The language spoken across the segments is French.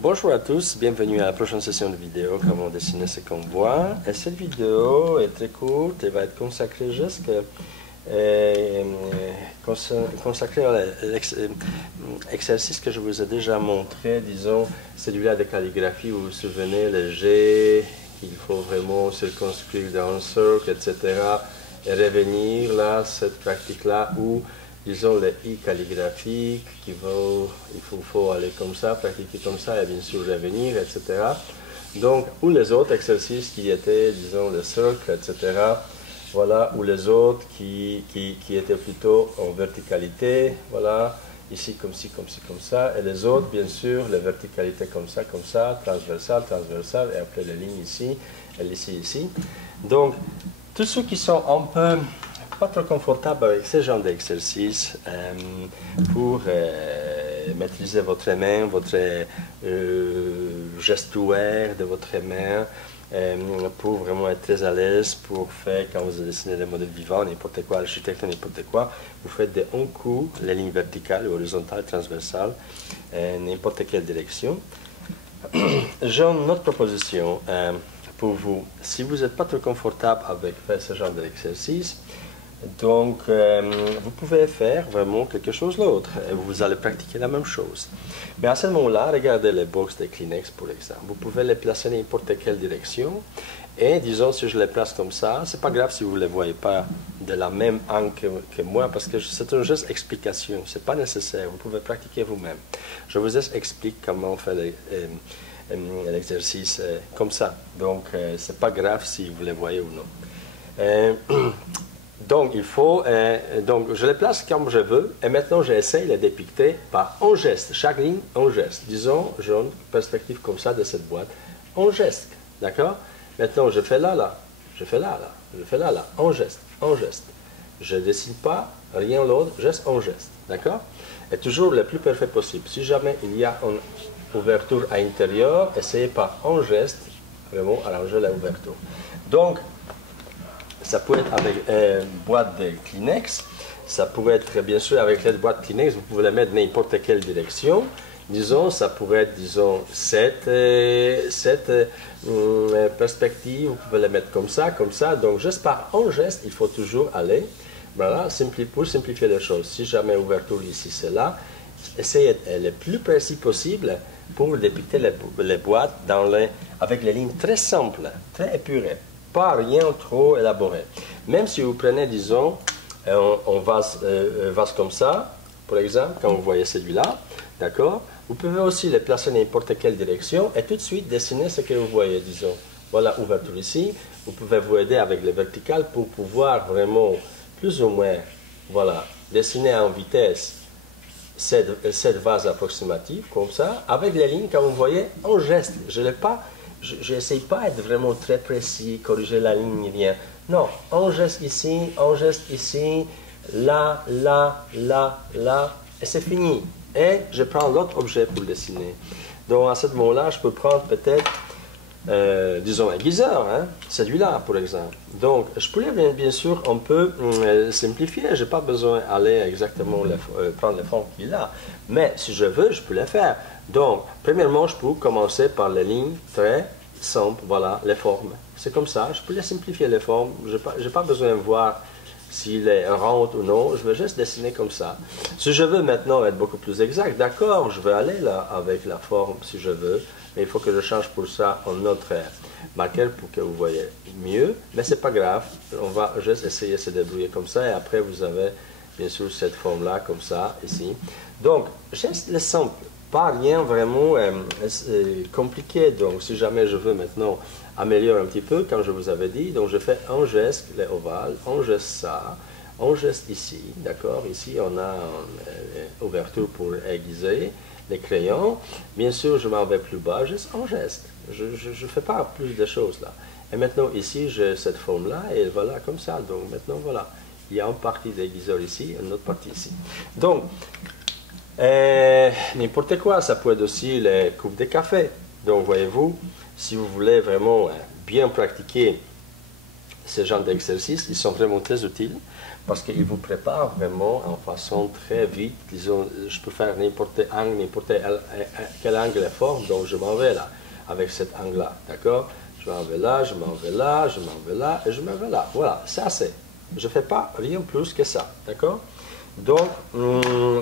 Bonjour à tous, bienvenue à la prochaine session de vidéo Comment dessiner ce qu'on voit. Et cette vidéo est très courte et va être consacrée consacrée à l'exercice que je vous ai déjà montré, disons celui-là de calligraphie où vous vous souvenez les G, qu'il faut vraiment circonscrire dans un cercle, etc. Et revenir là, cette pratique-là où disons les I calligraphiques, il faut aller comme ça, pratiquer comme ça, et bien sûr revenir, etc. Donc, ou les autres exercices qui étaient, disons, le cercle, etc. Voilà, ou les autres qui étaient plutôt en verticalité, voilà, ici comme ci, comme ci, comme ça, et les autres, bien sûr, les verticalités comme ça, transversale, transversale, et après les lignes ici, et ici, ici. Donc, tous ceux qui sont un peu pas trop confortable avec ce genre d'exercice pour maîtriser votre main, votre gestuelle de votre main, pour vraiment être très à l'aise pour faire, quand vous dessinez des modèles vivants, n'importe quoi, l'architecte, n'importe quoi, vous faites de un coup les lignes verticales, horizontales, transversales, n'importe quelle direction. J'ai une autre proposition pour vous. Si vous n'êtes pas trop confortable avec faire ce genre d'exercice, donc, vous pouvez faire vraiment quelque chose d'autre. Vous allez pratiquer la même chose. Mais à ce moment-là, regardez les box de Kleenex, pour exemple. Vous pouvez les placer n'importe quelle direction. Et disons, si je les place comme ça, c'est pas grave si vous ne les voyez pas de la même angle que moi, parce que c'est une juste explication. C'est pas nécessaire. Vous pouvez pratiquer vous-même. Je vous explique comment on fait l'exercice comme ça. Donc, c'est pas grave si vous les voyez ou non. Donc, donc, je les place comme je veux, et maintenant, j'essaie de les dépicter par un geste, chaque ligne, un geste. Disons, j'ai une perspective comme ça de cette boîte, un geste, d'accord? Maintenant, je fais là, là, je fais là, là, je fais là, là, un geste, un geste. Je ne dessine pas rien l'autre, juste un geste, d'accord? Et toujours le plus parfait possible. Si jamais il y a une ouverture à l'intérieur, essayez par un geste, vraiment arranger l'ouverture. Donc, ça peut être avec une boîte de Kleenex, ça pourrait être bien sûr avec cette boîte Kleenex, vous pouvez la mettre n'importe quelle direction. Disons, ça pourrait être, disons, cette perspective, vous pouvez la mettre comme ça, comme ça. Donc, juste par un geste, il faut toujours aller, voilà, pour simplifier les choses. Si jamais ouverture ici, c'est là, essayez d'être le plus précis possible pour dépicter les boîtes avec les lignes très simples, très épurées. Pas rien trop élaboré. Même si vous prenez, disons, un vase comme ça, par exemple, quand vous voyez celui-là, d'accord, vous pouvez aussi les placer dans n'importe quelle direction et tout de suite dessiner ce que vous voyez, disons. Voilà, ouverture ici. Vous pouvez vous aider avec les verticales pour pouvoir vraiment, plus ou moins, voilà, dessiner en vitesse cette vase approximative, comme ça, avec les lignes, quand vous voyez, en geste. Je n'essaye pas d'être vraiment très précis, corriger la ligne, rien. Non, un geste ici, là, là, là, là, et c'est fini. Et je prends l'autre objet pour dessiner. Donc à ce moment-là, je peux prendre peut-être, disons, un aiguiseur, hein, celui-là, par exemple. Donc, je pourrais bien sûr un peu simplifier. Je n'ai pas besoin d'aller exactement prendre les formes qu'il a. Mais si je veux, je peux le faire. Donc, premièrement, je peux commencer par les lignes très simples, voilà, les formes. C'est comme ça, je peux les simplifier les formes. Je n'ai pas besoin de voir s'il est rond ou non, je vais juste dessiner comme ça. Si je veux maintenant être beaucoup plus exact, d'accord, je vais aller là avec la forme si je veux, mais il faut que je change pour ça un autre marqueur pour que vous voyez mieux, mais c'est pas grave, on va juste essayer de se débrouiller comme ça et après vous avez bien sûr cette forme-là comme ça, ici. Donc, juste le simple. Pas rien vraiment compliqué. Donc, si jamais je veux maintenant améliorer un petit peu, comme je vous avais dit, donc je fais un geste, les ovales, un geste ça, un geste ici, d'accord? Ici, on a une ouverture pour aiguiser les crayons. Bien sûr, je m'en vais plus bas, juste un geste. Je ne fais pas plus de choses là. Et maintenant, ici, j'ai cette forme-là, et voilà, comme ça. Donc, maintenant, voilà. Il y a une partie d'aiguiseur ici, une autre partie ici. Donc, n'importe quoi, ça peut être aussi les coupes de café. Donc, voyez-vous, si vous voulez vraiment bien pratiquer ce genre d'exercices, ils sont vraiment très utiles parce qu'il vous prépare vraiment en façon très vite. Disons, je peux faire n'importe quel angle et forme, donc je m'en vais là, avec cet angle-là, d'accord? Je m'en vais là, je m'en vais là, je m'en vais là, et je m'en vais là. Voilà, ça c'est. Je ne fais pas rien plus que ça, d'accord? Donc,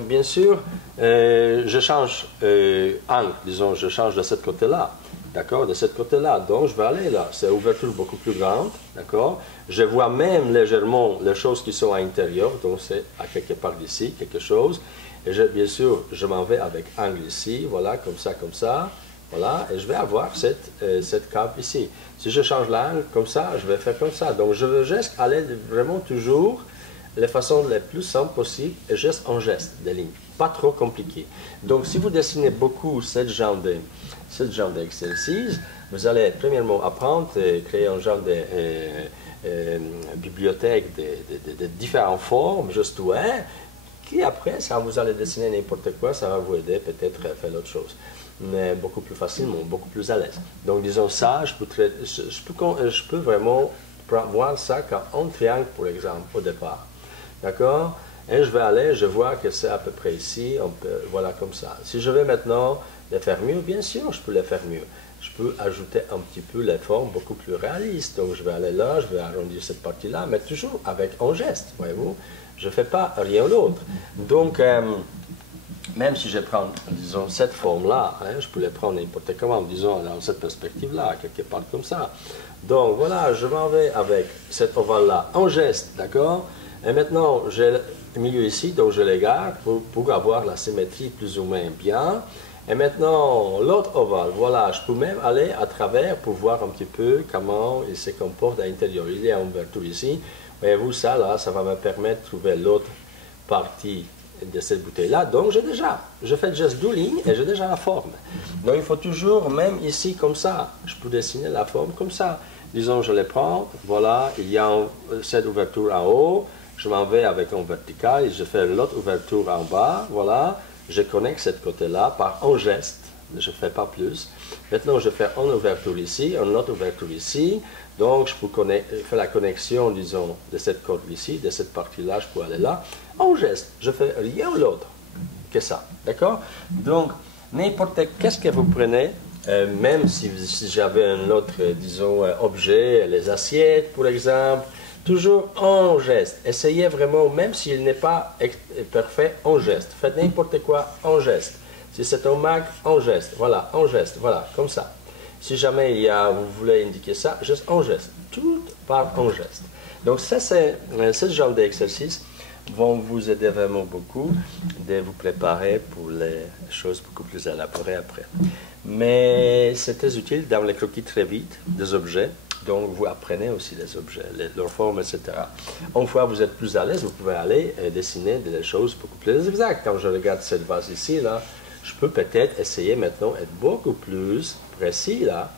bien sûr, je change angle, disons, je change de ce côté-là, d'accord, de ce côté-là. Donc, je vais aller là, c'est ouverture beaucoup plus grande, d'accord. Je vois même légèrement les choses qui sont à l'intérieur, donc c'est à quelque part d'ici, quelque chose. Et bien sûr, je m'en vais avec angle ici, voilà, comme ça, voilà, et je vais avoir cette cape ici. Si je change l'angle comme ça, je vais faire comme ça. Donc, je veux juste aller vraiment toujours les façons les plus simples possibles, et geste en geste, des lignes, pas trop compliquées. Donc, si vous dessinez beaucoup cette genre d'exercice, vous allez premièrement apprendre et créer un genre de bibliothèque de différentes formes, juste ouais, qui après, ça vous allez dessiner n'importe quoi, ça va vous aider peut-être à faire autre chose, mais beaucoup plus facilement, beaucoup plus à l'aise. Donc, disons ça, je peux vraiment voir ça comme un triangle, par exemple, au départ. D'accord? Et je vais aller, je vois que c'est à peu près ici, voilà comme ça. Si je vais maintenant les faire mieux, bien sûr, je peux les faire mieux. Je peux ajouter un petit peu les formes beaucoup plus réalistes. Donc je vais aller là, je vais arrondir cette partie-là, mais toujours avec un geste, voyez-vous? Je ne fais pas rien d'autre. Donc, même si je prends, disons, cette forme-là, hein, je peux les prendre n'importe comment, disons, dans cette perspective-là, quelque part comme ça. Donc voilà, je m'en vais avec cet ovale-là en geste, d'accord? Et maintenant, j'ai le milieu ici, donc je les garde pour avoir la symétrie plus ou moins bien. Et maintenant, l'autre ovale, voilà, je peux même aller à travers pour voir un petit peu comment il se comporte à l'intérieur. Il y a une ouverture ici. Voyez-vous, ça, là, ça va me permettre de trouver l'autre partie de cette bouteille-là. Donc, je fais juste 2 lignes et j'ai déjà la forme. Donc, il faut toujours, même ici, comme ça, je peux dessiner la forme comme ça. Disons, je les prends, voilà, il y a cette ouverture en haut. Je m'en vais avec un vertical et je fais l'autre ouverture en bas, voilà. Je connecte ce côté-là par un geste, je ne fais pas plus. Maintenant, je fais une ouverture ici, une autre ouverture ici. Donc, je peux faire la connexion, disons, de cette corde ici, de cette partie-là, je peux aller là. En geste, je fais rien d'autre que ça, d'accord? Donc, n'importe qu'est-ce que vous prenez, même si j'avais un autre, disons, objet, les assiettes, par exemple, toujours en geste. Essayez vraiment, même s'il n'est pas parfait, en geste. Faites n'importe quoi en geste. Si c'est un mag, en geste. Voilà, en geste. Voilà, comme ça. Si jamais vous voulez indiquer ça, juste en geste. Tout part en geste. Donc ça, ce genre d'exercice vont vous aider vraiment beaucoup de vous préparer pour les choses beaucoup plus élaborées après. Mais c'est très utile dans les croquis très vite des objets. Donc, vous apprenez aussi les objets, leurs formes, etc. Une fois que vous êtes plus à l'aise, vous pouvez aller dessiner des choses beaucoup plus exactes. Quand je regarde cette vase ici, là, je peux peut-être essayer maintenant d'être beaucoup plus précis, là,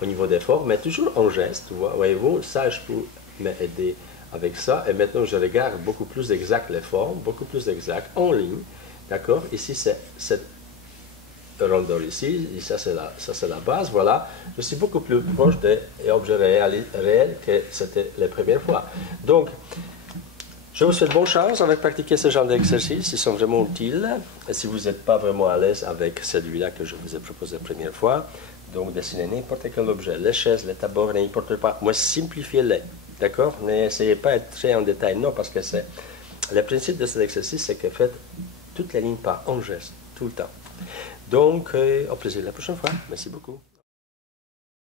au niveau des formes, mais toujours en geste, voyez-vous, ça, je peux m'aider avec ça. Et maintenant, je regarde beaucoup plus exact les formes, beaucoup plus exact en ligne, d'accord? Ici, c'est cette rondeur ici, et ça c'est la base, voilà. Je suis beaucoup plus proche des objets réels que c'était les premières fois. Donc, je vous souhaite bonne chance avec pratiquer ce genre d'exercices, ils sont vraiment utiles. Et si vous n'êtes pas vraiment à l'aise avec celui-là que je vous ai proposé la première fois, donc dessinez n'importe quel objet, les chaises, les tabours, n'importe quoi, moi simplifiez-les, d'accord? N'essayez pas d'être très en détail, non, parce que c'est le principe de cet exercice, c'est que faites toutes les lignes par un geste, tout le temps. Donc, au plaisir la prochaine fois. Merci beaucoup.